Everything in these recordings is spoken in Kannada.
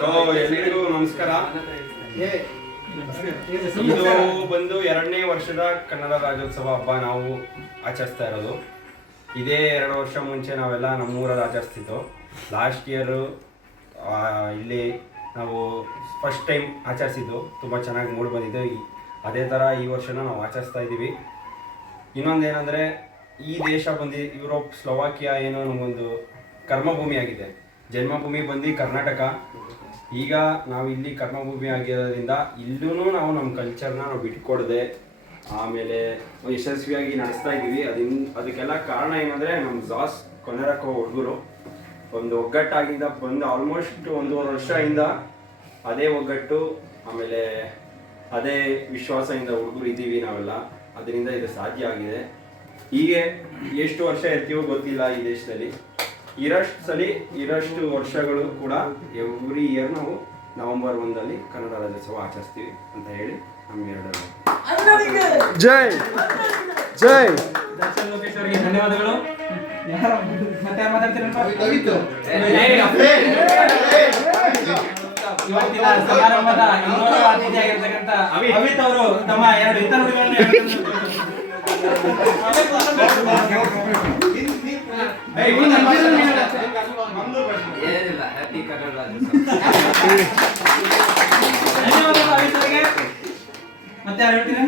ಸೊ ಎಲ್ರಿಗೂ ನಮಸ್ಕಾರ. ಇದು ಬಂದು 2ನೇ ವರ್ಷದ ಕನ್ನಡ ರಾಜ್ಯೋತ್ಸವ ಹಬ್ಬ ನಾವು ಆಚರಿಸ್ತಾ ಇರೋದು. ಇದೇ 2 ವರ್ಷ ಮುಂಚೆ ನಾವೆಲ್ಲ ನಮ್ಮೂರಲ್ಲಿ ಆಚರಿಸ್ತಿದ್ದು. ಲಾಸ್ಟ್ ಇಯರು ಇಲ್ಲಿ ನಾವು ಫಸ್ಟ್ ಟೈಮ್ ಆಚರಿಸಿದ್ದು, ತುಂಬ ಚೆನ್ನಾಗಿ ಮೂಡಿ ಬಂದಿದ್ದು. ಅದೇ ಥರ ಈ ವರ್ಷನ ನಾವು ಆಚರಿಸ್ತಾ ಇದ್ದೀವಿ. ಇನ್ನೊಂದೇನೆಂದರೆ, ಈ ದೇಶ ಬಂದು ಯುರೋಪ್, ಸ್ಲೋವಾಕಿಯಾ ಏನೋ ನಮಗೊಂದು ಕರ್ಮಭೂಮಿ ಆಗಿದೆ. ಜನ್ಮಭೂಮಿ ಬಂದು ಕರ್ನಾಟಕ. ಈಗ ನಾವು ಇಲ್ಲಿ ಕರ್ಮಭೂಮಿ ಆಗಿರೋದ್ರಿಂದ ಇಲ್ಲೂ ನಾವು ನಮ್ಮ ಕಲ್ಚರ್ನ ನಾವು ಬಿಟ್ಕೊಡದೆ ಆಮೇಲೆ ಯಶಸ್ವಿಯಾಗಿ ನಡೆಸ್ತಾ ಇದ್ದೀವಿ. ಅದಕ್ಕೆಲ್ಲ ಕಾರಣ ಏನಂದರೆ, ನಮ್ಮ ಜಾಸ್ ಕೊನೆರಕೋ ಹುಡುಗರು ಒಂದು ಒಗ್ಗಟ್ಟಾಗಿಂದ ಬಂದು ಆಲ್ಮೋಸ್ಟ್ 1.5 ವರ್ಷದಿಂದ ಅದೇ ಒಗ್ಗಟ್ಟು ಆಮೇಲೆ ಅದೇ ವಿಶ್ವಾಸದಿಂದ ಹುಡುಗರು ಇದ್ದೀವಿ ನಾವೆಲ್ಲ. ಅದರಿಂದ ಇದು ಸಾಧ್ಯ ಆಗಿದೆ. ಹೀಗೆ ಎಷ್ಟು ವರ್ಷ ಇರ್ತೀವೋ ಗೊತ್ತಿಲ್ಲ ಈ ದೇಶದಲ್ಲಿ. ಇರಷ್ಟು ವರ್ಷಗಳು ಕೂಡ ಎವ್ರಿ ಇಯರ್ ನಾವು ನವೆಂಬರ್ 1 ಕನ್ನಡ ರಾಜ್ಯೋತ್ಸವ ಆಚರಿಸ್ತೀವಿ ಅಂತ ಹೇಳಿ ನಮ್ಗೆ ಜೈ ಜೈ ದರ್ಶನ್ ಲೋಕೇಶ್ ಅವರಿಗೆ ಧನ್ಯವಾದಗಳು. ಇವತ್ತಿನ ಸಮಾರಂಭದ ಇನ್ನೊಬ್ಬ ಅತಿಥಿಯಾಗಿರ್ತಕ್ಕಂಥ ಅಮಿತ್ ಅವರು ತಮ್ಮ 2 ಹಿತ ನುಡಿಗಳನ್ನು ಮತ್ತೆ ಯಾರು ಹೇಳ್ತೀರಾ?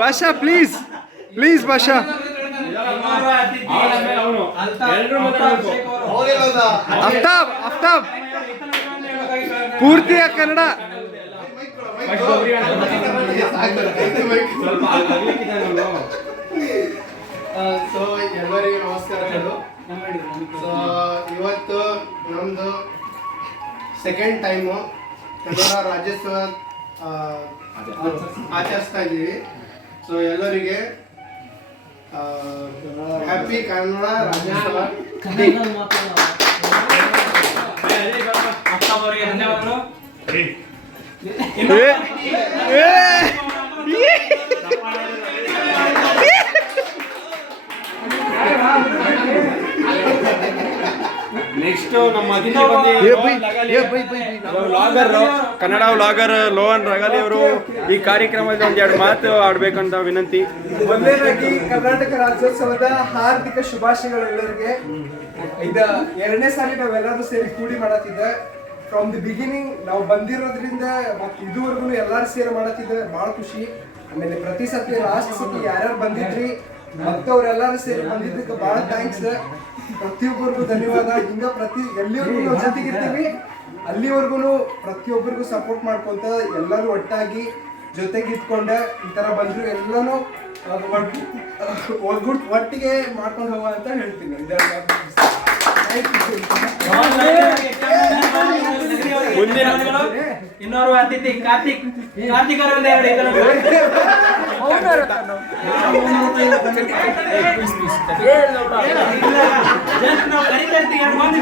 ಭಾಷಾ ಪ್ಲೀಸ್ ಭಾಷಾ. ಅಫ್ತಾಬ್ ಪೂರ್ತಿಯ ಕನ್ನಡ. ಸೊ ಎಲ್ಲರಿಗೂ ನಮಸ್ಕಾರಗಳು. ಸೊ ಇವತ್ತು ನಮ್ಮದು ಸೆಕೆಂಡ್ ಟೈಮು ಕನ್ನಡ ರಾಜ್ಯೋತ್ಸವ ಆಚರಿಸ್ತಾ ಇದ್ದೀವಿ. ಸೊ ಎಲ್ಲರಿಗೆ ಹ್ಯಾಪಿ ಕನ್ನಡ ರಾಜ್ಯೋತ್ಸವ. ಅವರಿಗೆ ಧನ್ಯವಾದಗಳು. ನೆಕ್ಸ್ಟ್ ನಮ್ಮ ಅತಿಥಿ ಬಂದು ಕನ್ನಡ ವ್ಲಾಗರ್ ಲೋಹನ್ ರಗಾಲಿ ಅವರು ಈ ಕಾರ್ಯಕ್ರಮದಲ್ಲಿ 2 ಮಾತು ಆಡ್ಬೇಕಂತ ವಿನಂತಿ. ಮೊದಲನೇದಾಗಿ ಕರ್ನಾಟಕ ರಾಜ್ಯೋತ್ಸವದ ಹಾರ್ದಿಕ ಶುಭಾಶಯಗಳು ಎಲ್ಲರಿಗೆ. ಇದು 2ನೇ ಸಾರಿ ನಾವೆಲ್ಲರೂ ಸೇರಿ ಕೂಡಿ ಮಾಡತ್ತಿದ್ದೆ. ಫ್ರಮ್ ದಿ ಬಿಗಿನಿಂಗ್ ನಾವು ಬಂದಿರೋದ್ರಿಂದ ಮತ್ತೆ ಇದುವರೆಗೂ ಎಲ್ಲರೂ ಸೇರಿ ಮಾಡತ್ತಿದ್ದೆ. ಭಾಳ ಖುಷಿ. ಆಮೇಲೆ ಪ್ರತಿ ಸತಿ ಲಾಸ್ಟ್ ಸತಿ ಯಾರ್ಯಾರು ಬಂದಿದ್ರಿ ಮತ್ತೆ ಅವ್ರೆಲ್ಲರೂ ಸೇರಿ ಬಂದಿದ್ದಕ್ಕೆ ಭಾಳ ಥ್ಯಾಂಕ್ಸ್. ಪ್ರತಿಯೊಬ್ಬರಿಗೂ ಧನ್ಯವಾದ. ಹಿಂಗ ಎಲ್ಲಿವರೆಗೂ ನಾವು ಜೊತೆಗಿರ್ತೀವಿ ಅಲ್ಲಿವರೆಗೂ ಪ್ರತಿಯೊಬ್ಬರಿಗೂ ಸಪೋರ್ಟ್ ಮಾಡ್ಕೊಂತ ಎಲ್ಲರೂ ಒಟ್ಟಾಗಿ ಜೊತೆಗಿದ್ಕೊಂಡ ಈ ತರ ಬಂದ್ರು ಎಲ್ಲಾನು ಒಟ್ಟಿಗೆ ಮಾಡ್ಕೊಂಡು ಹೋಗ ಅಂತ ಹೇಳ್ತೀನಿ. ಇನ್ನೋರ್ವ ಅತಿಥಿ ಕಾರ್ತಿಕ್ ಅವರಿಂದ 2 ಹಿತ ನುಡಿಗಳು. ನಾವು ಕರೀತಾ ಇರ್ತೀವಿ 2 ಮಂದಿ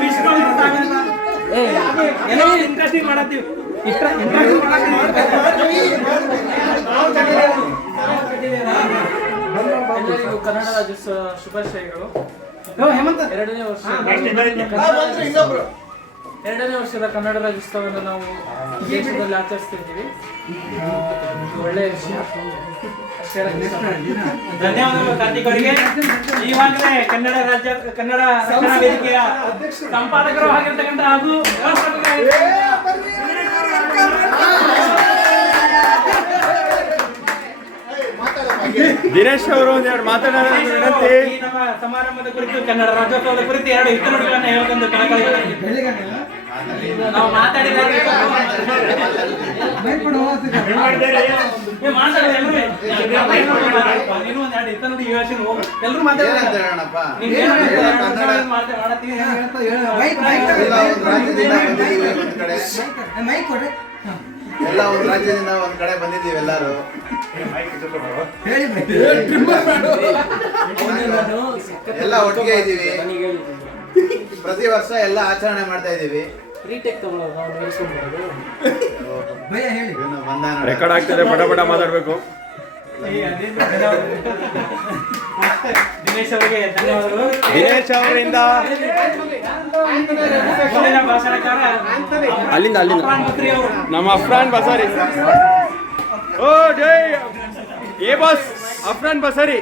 ಏನೋ ಇಂಟ್ರೆಸ್ಟಿಂಗ್ ಮಾಡತ್ತೀವಿ. ಎಲ್ಲರಿಗೂ ಕನ್ನಡ ರಾಜ್ಯೋತ್ಸವ ಶುಭಾಶಯಗಳು. ಹೇಮಂತ್ 2ನೇ ವರ್ಷದ ಕನ್ನಡ ರಾಜ್ಯೋತ್ಸವವನ್ನು ನಾವು ದೇಶದಲ್ಲಿ ಆಚರಿಸ್ತಿದ್ದೀವಿ. ಒಳ್ಳೆಯ ವಿಷಯ. ಧನ್ಯವಾದಗಳು ಕಾರ್ತಿಕ್ ಅವರಿಗೆ. ಈವಾಗಲೇ ಕನ್ನಡ ವೇದಿಕೆಯ ಸಂಪಾದಕರು ಆಗಿರ್ತಕ್ಕಂಥ ಹಾಗೂ ದಿನೇಶ್ ಅವರು 2 ಮಾತಾಡೋಣ ವಿನಂತಿ. ನಮ್ಮ ಸಮಾರಂಭದ ಕುರಿತು ಕನ್ನಡ ರಾಜ್ಯೋತ್ಸವದ ಕುರಿತು 2 ಹಿತ ನುಡಿಗಳನ್ನು ಹೇಳೋದೊಂದು ಕಳಕಳಿ. ನಾವು ಮಾತಾಡಿದಾಗ ನೀನು 1 ಹಿತ ನುಡಿ ಯೋಚನೆ ಎಲ್ಲರೂ ಮಾತಾಡ್ತೀವಿ. ಎಲ್ಲ ಒಂದು ರಾಜ್ಯದಿಂದ ಒಂದ್ ಕಡೆ ಬಂದಿದ್ದೀವಿ ಎಲ್ಲರೂ. ಎಲ್ಲ ಒಟ್ಟಿಗೆ ಇದ್ದೀವಿ. ಪ್ರತಿ ವರ್ಷ ಎಲ್ಲ ಆಚರಣೆ ಮಾಡ್ತಾ ಇದ್ದೀವಿ. ರೆಕಾರ್ಡ್ ಆಗ್ತದೆ, ಪಟ ಮಾತಾಡ್ಬೇಕು. ದಿನೇಶ್ ಅವರಿಗೆ ಧನ್ಯವಾದಗಳು. ದಿನೇಶ್ ಅವರಿಂದ ಮುಂದಿನ ಭಾಷಣಕಾರ ಅಲ್ಲಿಂದ ಅಫ್ರಾನ್ ಬತ್ರಿ ಅವರು. ನಮ್ಮ ಅಫ್ರಾನ್ ಬಸಾರಿ. ಓ ಜೈ ಏ ಬಾಸ್ ಅಫ್ರಾನ್ ಬಸಾರಿ.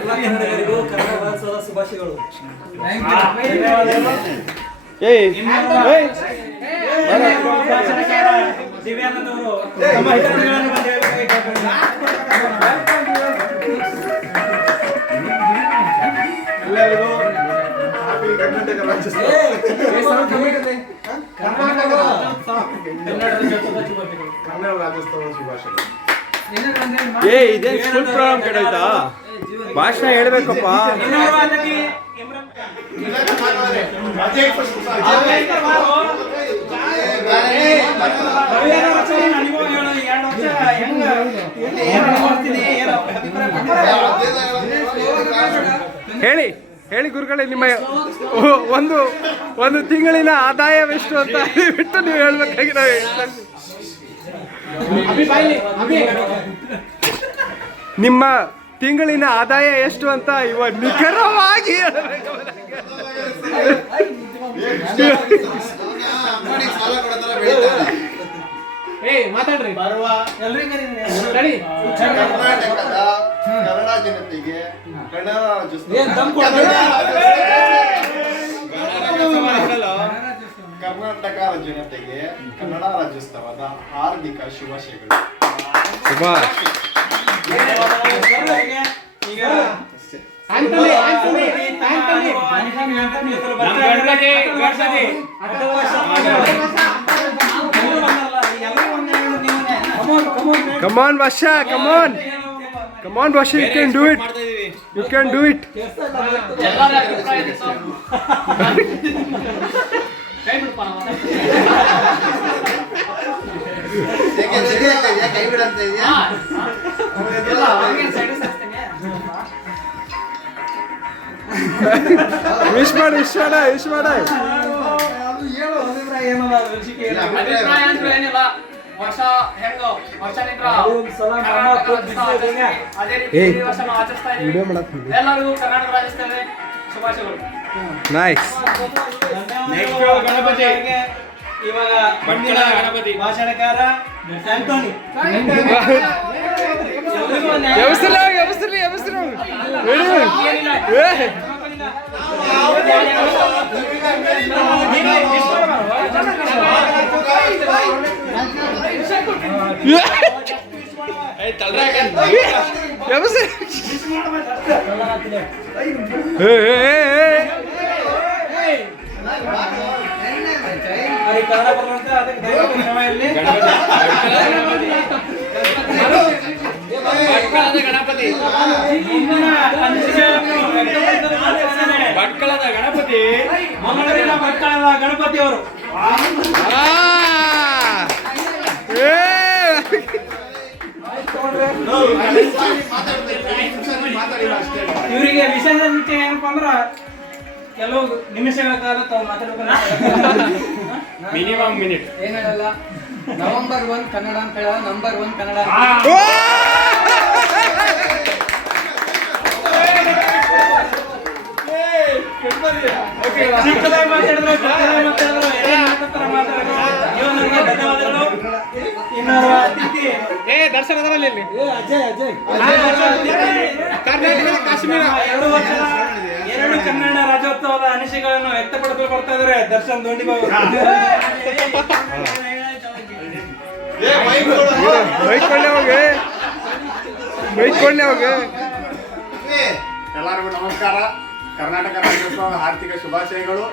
ಎಲ್ಲ ಕನ್ನಡಿಗರಿಗೂ ಕನ್ನಡ ರಾಜ್ಯೋತ್ಸವದ ಶುಭಾಶಯಗಳು. ಏಯ್ ಏಯ್ ಭಾಷಣಕಾರ ದಿವ್ಯಾನಂದ್ ಅವರು ತಮ್ಮ ಹಿತನುಡಿಗಳನ್ನು ಎಲ್ಲರಿಗೂ happy ಕರ್ನಾಟಕ ರಾಜ್ಯೋತ್ಸವ. ಕನ್ನಡ ರಾಜ್ಯೋತ್ಸವ ಶುಭಾಶಯಗಳು. ಏ ಇದೇನ್ ಫುಲ್ ಪ್ರೋಗ್ರಾಮ್ ಕೆಡಾಯ್ತಾ? ಭಾಷಣ ಹೇಳ್ಬೇಕಪ್ಪ. ಇನ್ನೋರ್ವ ಅತಿಥಿ ಇಮ್ರಾನ್ ರವಿವಾರ ರಚನೆ ನನಗೂ ಹೇಳು, 2 ವರ್ಷ ಹೆಂಗ ಏನು ಮಾಡ್ತೀನಿ, ಏನು ಅಭಿಪ್ರಾಯ ಹೇಳಿ ಹೇಳಿ ಗುರುಗಳೇ, ನಿಮ್ಮ ಒಂದು ತಿಂಗಳಿನ ಆದಾಯವೆಷ್ಟು ಅಂತ ಬಿಟ್ಟು ನೀವು ಹೇಳ್ಬೇಕಾಗಿ ನಾವು ನಿಮ್ಮ ತಿಂಗಳಿನ ಆದಾಯ ಎಷ್ಟು ಅಂತ ಇವಾಗ ನಿಖರವಾಗಿ ಹೇಳ್ಬೇಕು. ಅಂಗಡಿಗೆ ಸಾಲ ಕೊಡೋ ಥರ ಬೆಳೀತಾರೆ. ಮಾತಾಡ್ರಿ ಬರುವ ಸರಿ ಕರ್ನಾಟಕದ ಕನ್ನಡ ಜನತೆಗೆ ಕನ್ನಡ ರಾಜ್ಯೋತ್ಸವ ಕರ್ನಾಟಕ ಜನತೆಗೆ ಕನ್ನಡ ರಾಜ್ಯೋತ್ಸವದ ಹಾರ್ದಿಕ ಶುಭಾಶಯಗಳು. ಈಗ Come on, Basha, come on. Come on, Basha, you can do it. You can do it. ಕೈ ಬಿಡಂತ ಇದೆಯಾ? Wish ಮಾಡಿ. ಅಭಿಪ್ರಾಯ ಅಂದ್ರೆ ಏನಿಲ್ಲ, ವರ್ಷ ಹೆಂಗ ವರ್ಷದಿಂದ ಅದೇ ರೀತಿ ಈ ವರ್ಷ ನಾವು ಆಚರಿಸ್ತಾ ಇದೀವಿ. ಎಲ್ಲರಿಗೂ ಕರ್ನಾಟಕ ರಾಜ್ಯೋತ್ಸವದ ಶುಭಾಶಯಗಳು. Nice. ನೆಕ್ಸ್ಟ್ ಗಣಪತಿ ಅವರಿಗೆ ಇವಾಗ ಮುಂದಿನ ಗಣಪತಿ ಭಾಷಣಕಾರ ಆಂಟೋನಿ. ಕನ್ನಡ ಬರುವಂತ ಅದಕ್ಕೆ ದಯವಿಟ್ಟು ಸಮಯದಲ್ಲಿ ಗಣಪತಿ ಭಟ್ಕಳದ ಗಣಪತಿ ಮಂಗಳೂರಿನ ಭಟ್ಕಳದ ಗಣಪತಿ ಅವರು ಇವರಿಗೆ ವಿಶೇಷ ವಿಷಯ ಏನಪ್ಪಾ ಅಂದ್ರ ಕೆಲವು ನಿಮಿಷಗಳ ಕಾಲ ತಾವು ಮಾತಾಡ್ಬೇಕು. ಮಿನಿಮಮ್ ಮಿನಿಟ್ ಏನ್ ಹೇಳಲ್ಲ, ನವೆಂಬರ್ 1 ಕನ್ನಡ ಅಂತ ಹೇಳ, ನಂಬರ್ 1 ಕನ್ನಡ ಚಿಕ್ಕದಾಗಿ ಮಾತಾಡಿದ್ರು ಏನ್ ಮಾತಾಡ್ತಾರ ಮಾತಾಡೋದು. ಇವಾಗ ನನಗೆ ಧನ್ಯವಾದಗಳು. ಇನ್ನೊಬ್ಬ ಅತಿಥಿ ದರ್ಶನದಲ್ಲಿ ಕರ್ನಾಟಕ ಕಾಶ್ಮೀರ 2 ವರ್ಷದ 2 ಕನ್ನಡ ರಾಜ್ಯೋತ್ಸವದ ಅನಿಸಿಕೆಗಳನ್ನು ವ್ಯಕ್ತಪಡಿಸಲು ಬರ್ತಾ ಇದ್ದಾರೆ ದರ್ಶನ್ ದೊಂಡಿಬಾಬು. ಎಲ್ಲರಿಗೂ ನಮಸ್ಕಾರ. ಕರ್ನಾಟಕ ರಾಜ್ಯೋತ್ಸವದ ಆರ್ಥಿಕ ಶುಭಾಶಯಗಳು.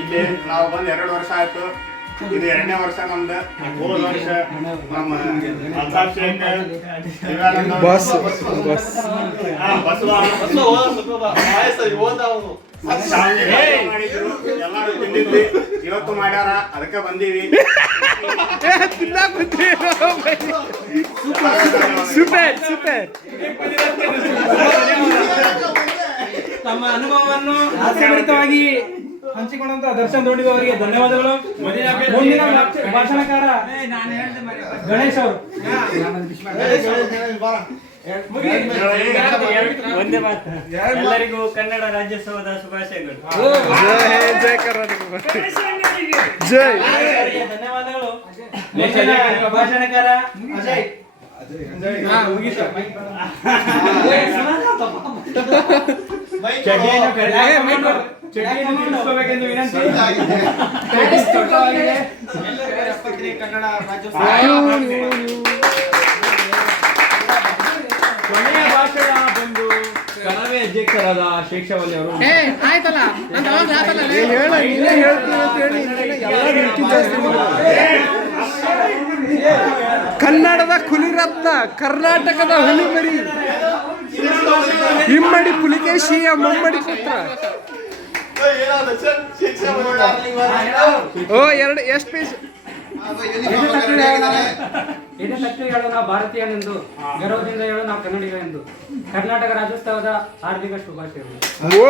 ಇಲ್ಲಿ ನಾವು ಬಂದು 2 ವರ್ಷ ಆಯ್ತು. ಇದು 2ನೇ ವರ್ಷ ನಮ್ದು. ಹೋದ ವರ್ಷ ನಮ್ಮ ಅಲ್ತಾಫ್ ಶೇಖ್, ಶಿವಾನಂದ ಎಲ್ಲರೂ ತಿಂದಿದ್ವಿ. ಇವತ್ತು ಮಾಡ್ಯಾರ, ಅದಕ್ಕೆ ಬಂದೀವಿ. ತಮ್ಮ ಅನುಭವವನ್ನು ಹಾಸ್ಯಭರಿತವಾಗಿ ಹಂಚಿಕೊಂಡಂತ ದರ್ಶನ್ ದೊಡ್ಡಿಬ ಅವರಿಗೆ ಧನ್ಯವಾದಗಳು. ಮುಂದಿನ ಭಾಷಣಕಾರ ಗಣೇಶ್ ಅವರು. ಒಂದೇ ಮಾತು, ಎಲ್ಲರಿಗೂ ಕನ್ನಡ ರಾಜ್ಯೋತ್ಸವದ ಶುಭಾಶಯಗಳು. ಜೈ ಜೈ ಕರ್ನಾಟಕ ಜೈ. ಧನ್ಯವಾದಗಳು. ನೆಚ್ಚಿನ ಭಾಷಣಕಾರ ಅಜಯ್. ಚಡ್ಡಿಯನ್ನು ವಿನಂತಿ. ಕನ್ನಡ ರಾಜ್ಯೋತ್ಸವ ಕೊನೆಯ ಭಾಷಣ ಬಂದು ಕನ್ನಡ ಅಧ್ಯಕ್ಷರಾದ ಶೇಕ್ಷವಲ್ಲಿ ಅವರು. ಆಯ್ತಲ್ಲ ಹೇಳ ನೀನೇ ಹೇಳ್ತೀನಿ ಅಂತ ಹೇಳಿ ಎಲ್ಲ ರೀತಿ ಜಾಸ್ತಿ ಕನ್ನಡದ ಕುಲಿರತ್ನ, ಕರ್ನಾಟಕದ ಹುಲಿಮರಿ, ಇಮ್ಮಡಿ ಪುಲಿಕೇಶಿಯ ಮೊಮ್ಮಡಿ ಪುತ್ರ. ಓ ಎರಡು ಎಷ್ಟು ಪೇಜ್? ಇದೇ ತಪ್ಪು ಹೇಳೋ ನಾವು ಭಾರತೀಯನೆಂದು, ಗರ್ವದಿಂದ ಹೇಳೋ ನಾವು ಕನ್ನಡಿಗರೆಂದು. ಕರ್ನಾಟಕ ರಾಜ್ಯೋತ್ಸವದ ಹಾರ್ದಿಕ ಶುಭಾಶಯಗಳು. ಓ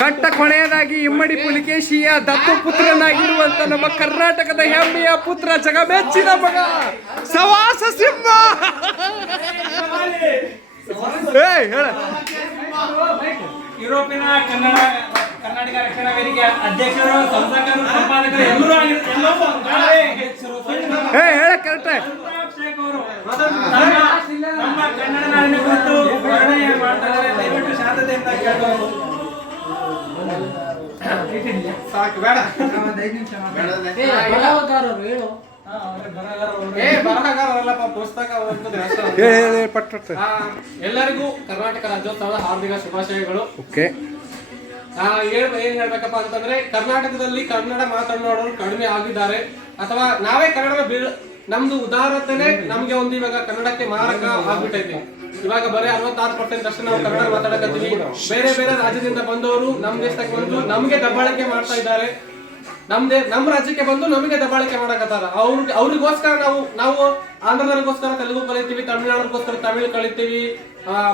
ಕಟ್ಟ ಕೊನೆಯದಾಗಿ ಇಮ್ಮಡಿ ಪುಲಿಕೇಶಿಯ ದತ್ತು ಪುತ್ರನಾಗಿರುವಂತ ನಮ್ಮ ಕರ್ನಾಟಕದ ಹೆಮ್ಮೆಯ ಪುತ್ರ, ಜಗಮೆಚ್ಚಿನ ಮಗ, ಸವಾಸ ಸಿಂಹ. ಹೇಳ ಯುರೋಪಿನ ಕರ್ನಾಟಕ ರಕ್ಷಣಾ ವೇದಿಕೆ ಅಧ್ಯಕ್ಷರು, ಸಂಸದರು, ಸಂಪಾದಕರು ಎಲ್ಲರೂ ಹೇಳ ಕರೆಕ್ಟ್. ನಮ್ಮ ಕನ್ನಡ ನಾಡಿನ ಕುರಿತು ವರ್ಣನೆ ಮಾಡ್ತಾ ಇದ್ದಾರೆ. ದಯವಿಟ್ಟು ಶಾಂತತೆಯಿಂದ ಕೇಳಬಹುದು. ಸಾಕು, ಬೇಡ. ಬರಹಗಾರರು ಹೇಳು. ಬರಹಗಾರರಲ್ಲಪ್ಪ, ಪುಸ್ತಕ ಓದ್ತಿದ್ರೆ ಅಷ್ಟೇ. ಹೇಳಿ ಪಟ್ಟ. ಎಲ್ಲರಿಗೂ ಕರ್ನಾಟಕ ರಾಜ್ಯೋತ್ಸವದ ಹಾರ್ದಿಕ ಶುಭಾಶಯಗಳು. ಓಕೆ. ಏನ್ ಹೇಳ್ಬೇಕಪ್ಪ ಅಂತಂದ್ರೆ, ಕರ್ನಾಟಕದಲ್ಲಿ ಕನ್ನಡ ಮಾತನಾಡೋರು ಕಡಿಮೆ ಆಗಿದ್ದಾರೆ, ಅಥವಾ ನಾವೇ ಕನ್ನಡ ನಮ್ದು ಉದಾರತೆನೆ ನಮ್ಗೆ ಒಂದು ಇವಾಗ ಕನ್ನಡಕ್ಕೆ ಮಾರಕ ಆಗ್ಬಿಟ್ಟೈತಿ. ಇವಾಗ ಬರೀ 66% ಅಷ್ಟೇ ನಾವು ಕನ್ನಡ ಮಾತಾಡಕತ್ತೀವಿ. ಬೇರೆ ಬೇರೆ ರಾಜ್ಯದಿಂದ ಬಂದವರು ನಮ್ ದೇಶಕ್ಕೆ ಬಂದು ನಮ್ಗೆ ದಬ್ಬಾಳಿಕೆ ಮಾಡ್ತಾ ಇದ್ದಾರೆ. ನಮ್ಮ ರಾಜ್ಯಕ್ಕೆ ಬಂದು ನಮಗೆ ದಬ್ಬಾಳಿಕೆ ಮಾಡಕತ್ತಾರ. ಅವ್ರಿಗೋಸ್ಕರ ನಾವು ಆಂಧ್ರದವ್ರಿಗೋಸ್ಕರ ತೆಲುಗು ಕಲಿತೀವಿ, ತಮಿಳ್ನಾಡಿಗೋಸ್ಕರ ತಮಿಳು ಕಲಿತೀವಿ,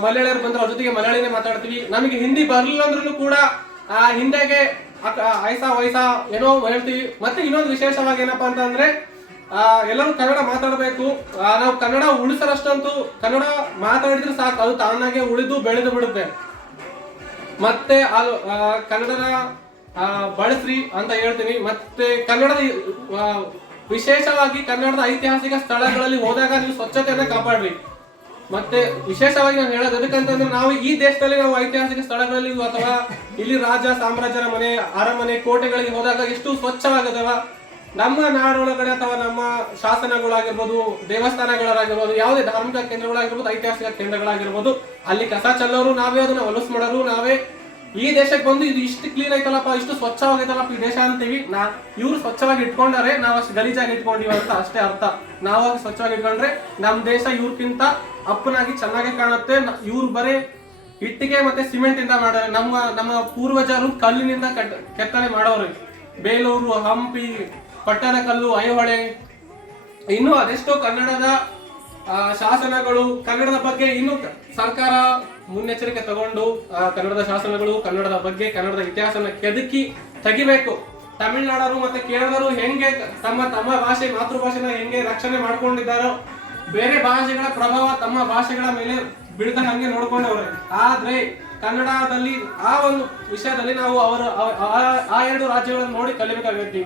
ಮಲಯಾಳಿಯರು ಬಂದ್ರೆ ಅವ್ರ ಜೊತೆಗೆ ಮಲಯಾಳಿನೇ ಮಾತಾಡ್ತೀವಿ. ನಮಗೆ ಹಿಂದಿ ಬರ್ಲಿಲ್ಲ ಅಂದ್ರೂ ಕೂಡ ಹಿಂದಿಗೆ ಐಸಾ ವಯಸ್ಸಾ ಏನೋ ಹೇಳ್ತೀವಿ. ಮತ್ತೆ ಇನ್ನೊಂದು ವಿಶೇಷವಾಗಿ ಏನಪ್ಪಾ ಅಂತಂದ್ರೆ, ಎಲ್ಲರೂ ಕನ್ನಡ ಮಾತಾಡಬೇಕು. ನಾವು ಕನ್ನಡ ಉಳಿಸರಷ್ಟಂತೂ ಕನ್ನಡ ಮಾತಾಡಿದ್ರೆ ಸಾಕು, ಅದು ತಾನಾಗೆ ಉಳಿದು ಬೆಳೆದು ಬಿಡುತ್ತೆ. ಮತ್ತೆ ಕನ್ನಡದ ಬಳಸ್ರಿ ಅಂತ ಹೇಳ್ತೀನಿ. ಮತ್ತೆ ಕನ್ನಡದ ವಿಶೇಷವಾಗಿ ಕನ್ನಡದ ಐತಿಹಾಸಿಕ ಸ್ಥಳಗಳಲ್ಲಿ ಹೋದಾಗ ನೀವು ಸ್ವಚ್ಛತೆಯನ್ನ ಕಾಪಾಡ್ರಿ. ಮತ್ತೆ ವಿಶೇಷವಾಗಿ ನಾನು ಹೇಳೋದು ಎದಕ್ಕಂತಂದ್ರೆ, ನಾವು ಈ ದೇಶದಲ್ಲಿ ನಾವು ಐತಿಹಾಸಿಕ ಸ್ಥಳಗಳಲ್ಲಿ ಅಥವಾ ಇಲ್ಲಿ ರಾಜ ಸಾಮ್ರಾಜ್ಯರ ಮನೆ, ಅರಮನೆ, ಕೋಟೆಗಳಿಗೆ ಹೋದಾಗ ಎಷ್ಟು ಸ್ವಚ್ಛವಾಗದವ. ನಮ್ಮ ನಾಡೊಳಗಡೆ ಅಥವಾ ನಮ್ಮ ಶಾಸನಗಳಾಗಿರ್ಬೋದು, ದೇವಸ್ಥಾನಗಳಾಗಿರ್ಬೋದು, ಯಾವುದೇ ಧಾರ್ಮಿಕ ಕೇಂದ್ರಗಳಾಗಿರ್ಬೋದು, ಐತಿಹಾಸಿಕ ಕೇಂದ್ರಗಳಾಗಿರ್ಬೋದು, ಅಲ್ಲಿ ಕಸ ಚೆಲ್ಲೋರು ನಾವೇ, ಅದನ್ನ ಹೊಲಸು ಮಾಡೋರು ನಾವೇ. ಈ ದೇಶಕ್ಕೆ ಬಂದು ಇದು ಇಷ್ಟು ಕ್ಲೀನ್ ಐತಲ್ಲಪ್ಪ, ಇಷ್ಟು ಸ್ವಚ್ಛವಾಗೈತಲ್ಲಪ್ಪ ಈ ದೇಶ ಅಂತೀವಿ. ಇವ್ರು ಸ್ವಚ್ಛವಾಗಿ ಇಟ್ಕೊಂಡಾರೆ, ನಾವು ಅಷ್ಟು ಗಲೀಜಾಗಿ ಇಟ್ಕೊಂಡಿವ ಅಂತ ಅಷ್ಟೇ ಅರ್ಥ. ನಾವು ಸ್ವಚ್ಛವಾಗಿ ಇಟ್ಕೊಂಡ್ರೆ ನಮ್ ದೇಶ ಇವ್ರಕ್ಕಿಂತ ಅಪ್ಪನಾಗಿ ಚೆನ್ನಾಗಿ ಕಾಣುತ್ತೆ. ಇವ್ರು ಬರೀ ಇಟ್ಟಿಗೆ ಮತ್ತೆ ಸಿಮೆಂಟ್ ಇಂದ ಮಾಡ್ಯಾರ. ನಮ್ಮ ಪೂರ್ವಜರು ಕಲ್ಲಿನಿಂದ ಕೆತ್ತನೆ ಮಾಡೋರು. ಬೇಲೂರು, ಹಂಪಿ, ಪಟ್ಟಣಕಲ್ಲು, ಐಹೊಳೆ, ಇನ್ನು ಅದೆಷ್ಟೋ ಕನ್ನಡದ ಶಾಸನಗಳು, ಕನ್ನಡದ ಬಗ್ಗೆ ಇನ್ನು ಸರ್ಕಾರ ಮುನ್ನೆಚ್ಚರಿಕೆ ತಗೊಂಡು ಕನ್ನಡದ ಶಾಸನಗಳು, ಕನ್ನಡದ ಬಗ್ಗೆ, ಕನ್ನಡದ ಇತಿಹಾಸನ ಕೆದಕಿ ತೆಗಿಬೇಕು. ತಮಿಳುನಾಡರು ಮತ್ತೆ ಕೇರಳರು ಹೆಂಗೆ ತಮ್ಮ ಭಾಷೆ, ಮಾತೃಭಾಷೆನ ಹೆಂಗೆ ರಕ್ಷಣೆ ಮಾಡ್ಕೊಂಡಿದ್ದಾರೋ, ಬೇರೆ ಭಾಷೆಗಳ ಪ್ರಭಾವ ತಮ್ಮ ಭಾಷೆಗಳ ಮೇಲೆ ಬೀಳ್ದ ಹಂಗೆ ನೋಡ್ಕೊಂಡವ್ರೆ. ಆದ್ರೆ ಕನ್ನಡದಲ್ಲಿ ಆ ಒಂದು ವಿಷಯದಲ್ಲಿ ನಾವು ಆ ಎರಡು ರಾಜ್ಯಗಳನ್ನು ನೋಡಿ ಕಲಿಬೇಕಾಗೈತಿ.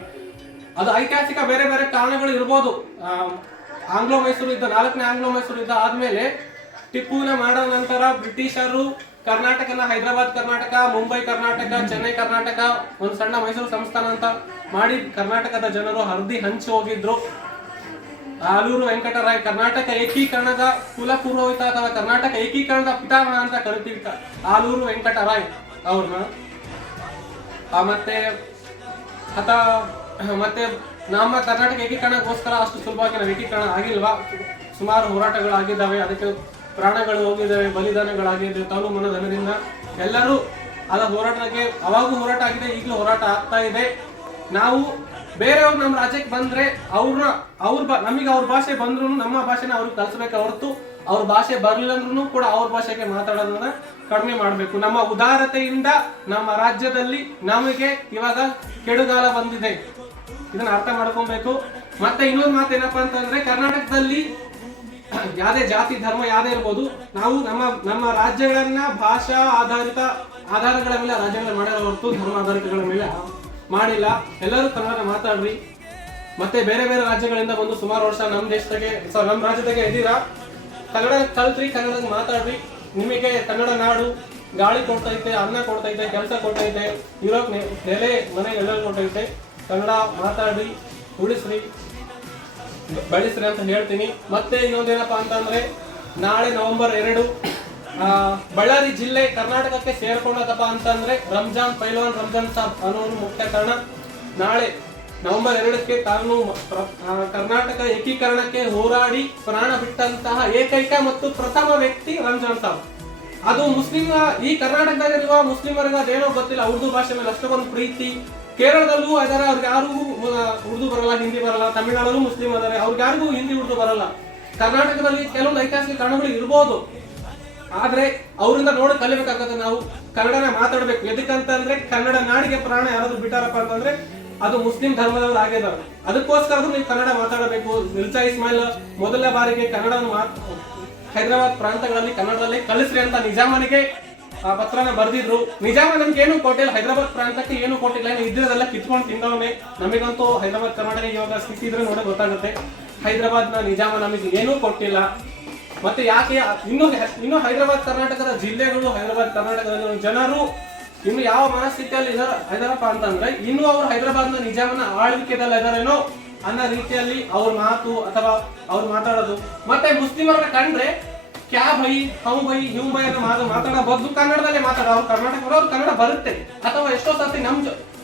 ಅದು ಐತಿಹಾಸಿಕ ಬೇರೆ ಬೇರೆ ಕಾರಣಗಳು ಇರ್ಬೋದು. ಆಂಗ್ಲೋ ಮೈಸೂರು ಯುದ್ಧ, 4ನೇ ಆಂಗ್ಲೋ ಮೈಸೂರು ಯುದ್ಧ ಆದ್ಮೇಲೆ ಟಿಪ್ಪುವಿನ ಮಾಡೋ ನಂತರ ಬ್ರಿಟಿಷರು ಕರ್ನಾಟಕನ ಹೈದರಾಬಾದ್ ಕರ್ನಾಟಕ, ಮುಂಬೈ ಕರ್ನಾಟಕ, ಚೆನ್ನೈ ಕರ್ನಾಟಕ, ಒಂದು ಸಣ್ಣ ಮೈಸೂರು ಸಂಸ್ಥಾನ ಅಂತ ಮಾಡಿ ಕರ್ನಾಟಕದ ಜನರು ಹಂಚಿ ಹೋಗಿದ್ರು. ಆಲೂರು ವೆಂಕಟರಾಯ್ ಕರ್ನಾಟಕ ಏಕೀಕರಣದ ಕುಲ ಪುರೋಹಿತ ಅಥವಾ ಕರ್ನಾಟಕ ಏಕೀಕರಣದ ಪಿತಾಮಹ ಅಂತ ಕರಿತೀವಿ. ಆಲೂರು ವೆಂಕಟರಾಯ್ ಅವ್ರನ್ನ ಮತ್ತೆ ನಮ್ಮ ಕರ್ನಾಟಕ ಏಕೀಕರಣಕ್ಕೋಸ್ಕರ ಅಷ್ಟು ಸುಲಭವಾಗಿ ಏಕೀಕರಣ ಆಗಿಲ್ವಾ. ಸುಮಾರು ಹೋರಾಟಗಳಾಗಿದ್ದಾವೆ, ಅದಕ್ಕೆ ಪ್ರಾಣಗಳು ಹೋಗಿದ್ದಾವೆ, ಬಲಿದಾನಗಳಾಗಿದ್ದಾವೆ. ತನು ಮನ ಧನದಿಂದ ಎಲ್ಲರೂ ಅದ ಹೋರಾಟಕ್ಕೆ ಅವಾಗೂ ಹೋರಾಟ ಆಗಿದೆ, ಈಗಲೂ ಹೋರಾಟ ಆಗ್ತಾ ಇದೆ. ನಾವು ಬೇರೆಯವ್ರು ನಮ್ಮ ರಾಜ್ಯಕ್ಕೆ ಬಂದ್ರೆ ನಮಗೆ ಅವ್ರ ಭಾಷೆ ಬಂದ್ರು ನಮ್ಮ ಭಾಷೆನ ಅವ್ರಿಗೆ ಕಲಿಸ್ಬೇಕು ಹೊರತು, ಅವ್ರ ಭಾಷೆ ಬರ್ಲಿಲ್ಲ ಅಂದ್ರೂ ಕೂಡ ಅವ್ರ ಭಾಷೆಗೆ ಮಾತಾಡೋದನ್ನ ಕಡಿಮೆ ಮಾಡಬೇಕು. ನಮ್ಮ ಉದಾರತೆಯಿಂದ ನಮ್ಮ ರಾಜ್ಯದಲ್ಲಿ ನಮಗೆ ಇವಾಗ ಕೆಡುಗಾಲ ಬಂದಿದೆ, ಇದನ್ನ ಅರ್ಥ ಮಾಡ್ಕೊಬೇಕು. ಮತ್ತೆ ಇನ್ನೊಂದು ಮಾತು ಏನಪ್ಪಾ ಅಂತಂದ್ರೆ ಕರ್ನಾಟಕದಲ್ಲಿ ಯಾವ್ದೇ ಜಾತಿ ಧರ್ಮ ಯಾವ್ದೇ ಇರ್ಬೋದು, ನಾವು ನಮ್ಮ ರಾಜ್ಯಗಳನ್ನ ಭಾಷಾ ಆಧಾರಗಳ ಮೇಲೆ ರಾಜ್ಯಗಳನ್ನ ಮಾಡಿರೋ ಹೊರತು ಧರ್ಮ ಆಧಾರಿತಗಳ ಮೇಲೆ ಮಾಡಿಲ್ಲ. ಎಲ್ಲರೂ ಕನ್ನಡ ಮಾತಾಡ್ರಿ. ಮತ್ತೆ ಬೇರೆ ಬೇರೆ ರಾಜ್ಯಗಳಿಂದ ಬಂದು ಸುಮಾರು ವರ್ಷ ನಮ್ಮ ರಾಜ್ಯದಾಗೆ ಇದ್ದೀರಾ. ಕನ್ನಡ ಕಲ್ತ್ರಿ, ಕನ್ನಡ ಮಾತಾಡ್ರಿ. ನಿಮಗೆ ಕನ್ನಡ ನಾಡು ಗಾಳಿ ಕೊಡ್ತೈತೆ, ಅನ್ನ ಕೊಡ್ತೈತೆ, ಕೆಲಸ ಕೊಡ್ತೈತೆ, ಯುರೋಪ್ ನೆಲೆ ಮನೆ ಎಲ್ಲರೂ ಕೊಡ್ತೈತೆ. ಕನ್ನಡ ಮಾತಾಡ್ರಿ, ಉಳಿಸ್ರಿ, ಬೆಳೆಸ್ರಿ ಅಂತ ಹೇಳ್ತೀನಿ. ಮತ್ತೆ ಇನ್ನೊಂದೇನಪ್ಪಾ ಅಂತಂದ್ರೆ ನಾಳೆ ನವೆಂಬರ್ 2 ಬಳ್ಳಾರಿ ಜಿಲ್ಲೆ ಕರ್ನಾಟಕಕ್ಕೆ ಸೇರ್ಕೊಂಡದಪ್ಪ ಅಂತಂದ್ರೆ ರಂಜಾನ್ ಪೈಲ್ವಾನ್ ರಂಜಾನ್ ಸಾಬ್ ಅನ್ನೋನು ಮುಖ್ಯ ಕಾರಣ. ನಾಳೆ ನವೆಂಬರ್ 2ಕ್ಕೆ ತಾನು ಕರ್ನಾಟಕ ಏಕೀಕರಣಕ್ಕೆ ಹೋರಾಡಿ ಪ್ರಾಣ ಬಿಟ್ಟಂತಹ ಏಕೈಕ ಮತ್ತು ಪ್ರಥಮ ವ್ಯಕ್ತಿ ರಂಜಾನ್ ಸಾಬ್. ಅದು ಈ ಕರ್ನಾಟಕದಲ್ಲಿರುವ ಮುಸ್ಲಿಮರಿಗೆ ಅದೇನೋ ಗೊತ್ತಿಲ್ಲ, ಉರ್ದು ಭಾಷೆ ಮೇಲೆ ಅಷ್ಟೊಂದು ಪ್ರೀತಿ. ಕೇರಳದಲ್ಲೂ ಇದಾರೆ, ಅವ್ರಿಗೆ ಯಾರಿಗೂ ಉರ್ದು ಬರಲ್ಲ, ಹಿಂದಿ ಬರಲ್ಲ. ತಮಿಳುನಾಡಲ್ಲೂ ಮುಸ್ಲಿಂ ಅದಾರೆ, ಅವ್ರಿಗೆ ಯಾರಿಗೂ ಹಿಂದಿ ಉರ್ದು ಬರಲ್ಲ. ಕರ್ನಾಟಕದಲ್ಲಿ ಕೆಲವೊಂದು ಐತಿಹಾಸಿಕ ಕಾರಣಗಳು ಇರ್ಬೋದು, ಆದ್ರೆ ಅವರಿಂದ ನೋಡಿ ಕಲಿಬೇಕಾಗತ್ತೆ. ನಾವು ಕನ್ನಡನ ಮಾತಾಡ್ಬೇಕು. ಎದಕ್ಕಂತಂದ್ರೆ ಕನ್ನಡ ನಾಡಿಗೆ ಪ್ರಾಣ ಯಾರಾದ್ರೂ ಬಿಟ್ಟಾರಪ್ಪ ಅಂತಂದ್ರೆ ಅದು ಮುಸ್ಲಿಂ ಧರ್ಮದವ್ರು ಆಗಿದ್ದಾರೆ. ಅದಕ್ಕೋಸ್ಕರ ನೀವು ಕನ್ನಡ ಮಾತಾಡಬೇಕು. ಮಿರ್ಜಾ ಇಸ್ಮಾಯಿಲ್ ಮೊದಲ ಬಾರಿಗೆ ಕನ್ನಡವನ್ನು ಹೈದರಾಬಾದ್ ಪ್ರಾಂತಗಳಲ್ಲಿ ಕನ್ನಡದಲ್ಲಿ ಕಲಿಸ್ರಿ ಅಂತ ನಿಜಾಮನಿಗೆ ಪತ್ರನ ಬರೆದಿದ್ರು. ನಿಜಾಮ ನಮ್ಗೆ ಏನು ಕೊಟ್ಟಿಲ್ಲ, ಹೈದರಾಬಾದ್ ಪ್ರಾಂತಕ್ಕೆ ಏನು ಕೊಟ್ಟಿಲ್ಲ. ಇದ್ರದೆಲ್ಲ ಕಿತ್ಕೊಂಡು ತಿಂದವನೇ. ನಮಗಂತೂ ಹೈದರಾಬಾದ್ ಕರ್ನಾಟಕ ಇವಾಗ ಸ್ಥಿತಿ ಇದ್ರೆ ನೋಡಿ ಗೊತ್ತಾಗುತ್ತೆ. ಹೈದರಾಬಾದ್ ನ ನಿಜಾಮ ನಮಗೆ ಏನೂ ಕೊಟ್ಟಿಲ್ಲ. ಮತ್ತೆ ಯಾಕೆ ಇನ್ನು ಹೈದರಾಬಾದ್ ಕರ್ನಾಟಕದ ಜಿಲ್ಲೆಗಳು, ಹೈದರಾಬಾದ್ ಕರ್ನಾಟಕದ ಜನರು ಇನ್ನು ಯಾವ ಮನಸ್ಥಿತಿಯಲ್ಲಿ ಇದಾರಪ್ಪ ಅಂತಂದ್ರೆ ಇನ್ನು ಅವರು ಹೈದರಾಬಾದ್ ನ ನಿಜಾಮನ ಆಳ್ವಿಕೆದಲ್ಲಿ ಇದಾರೇನೋ ಅನ್ನೋ ರೀತಿಯಲ್ಲಿ ಅವ್ರ ಮಾತು ಅಥವಾ ಅವ್ರು ಮಾತಾಡೋದು. ಮತ್ತೆ ಮುಸ್ಲಿಮರನ್ನ ಕಂಡ್ರೆ ಕ್ಯಾ ಬೈ, ಹೌ ಬೈ, ಇವ್ ಬೈ ಅನ್ನೋ ಮಾತಾಡೋ ಬದ್ದು ಕನ್ನಡದಲ್ಲೇ ಮಾತಾಡೋ. ಅವ್ರು ಕರ್ನಾಟಕದವರು, ಅವ್ರು ಕನ್ನಡ ಬರುತ್ತೆ. ಅಥವಾ ಎಷ್ಟೋ ಸರ್ತಿ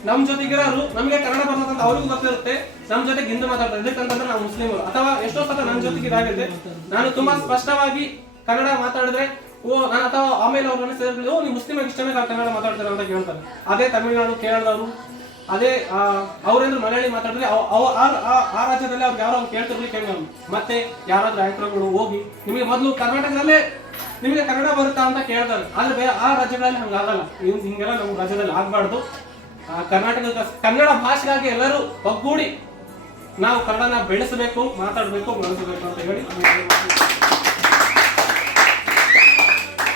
ನಮ್ ಜೊತೆಗಿರೋರು ನಮಗೆ ಕನ್ನಡ ಬರ್ತಂತ ಅವ್ರಿಗೂ ಗೊತ್ತಿರುತ್ತೆ, ನಮ್ ಜೊತೆಗೆ ಹಿಂದಿ ಮಾತಾಡ್ತಾರೆ. ಇದಕ್ಕಂತಂದ್ರೆ ನಾವು ಮುಸ್ಲಿಮರು. ಅಥವಾ ಎಷ್ಟೋ ಸಲ ನನ್ನ ಜೊತೆಗೆ ಇದಾಗಿದೆ, ನಾನು ತುಂಬಾ ಸ್ಪಷ್ಟವಾಗಿ ಕನ್ನಡ ಮಾತಾಡಿದ್ರೆ ಅಥವಾ ಆಮೇಲೆ ಅವ್ರನ್ನ ಸೇರಿದ್ರೆ ನೀವು ಮುಸ್ಲಿಮ್ ಇಷ್ಟನೇ ಕನ್ನಡ ಮಾತಾಡ್ತಾರೆ ಅಂತ ಕೇಳ್ತಾರೆ. ಅದೇ ತಮಿಳುನಾಡು, ಕೇರಳದವರು, ಅದೇ ಅವ್ರೇಂದ್ರೆ ಮಲಯಾಳಿ ಮಾತಾಡಿದ್ರೆ ಆ ರಾಜ್ಯದಲ್ಲಿ ಅವ್ರಿಗೆ ಯಾರು ಕೇಳ್ತಿರ್ಲಿ ಕೇಳಿ. ಮತ್ತೆ ಯಾರಾದ್ರೂ ಆಕ್ಟರ್ಗಳು ಹೋಗಿ ನಿಮಗೆ ಮೊದಲು ಕರ್ನಾಟಕದಲ್ಲೇ ನಿಮಗೆ ಕನ್ನಡ ಬರುತ್ತಾ ಅಂತ ಕೇಳ್ತಾರೆ. ಆದ್ರೆ ಆ ರಾಜ್ಯಗಳಲ್ಲಿ ಹಂಗಾಗಲ್ಲ. ಹಿಂಗೆಲ್ಲ ನಮ್ಮ ರಾಜ್ಯದಲ್ಲಿ ಆಗ್ಬಾರ್ದು. ಕರ್ನಾಟಕದ ಕನ್ನಡ ಭಾಷೆಗಾಗಿ ಎಲ್ಲರೂ ಒಗ್ಗೂಡಿ ನಾವು ಕನ್ನಡನ ಬೆಳೆಸಬೇಕು, ಮಾತಾಡಬೇಕು, ಬಳಸಬೇಕು ಅಂತ ಹೇಳಿ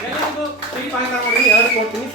ಎಲ್ಲರಿಗೂ 3 ಪಾಯಿಂಟ್ ಹಾಕೊಂಡು 2 ಕೊಡ್ತೀನಿ.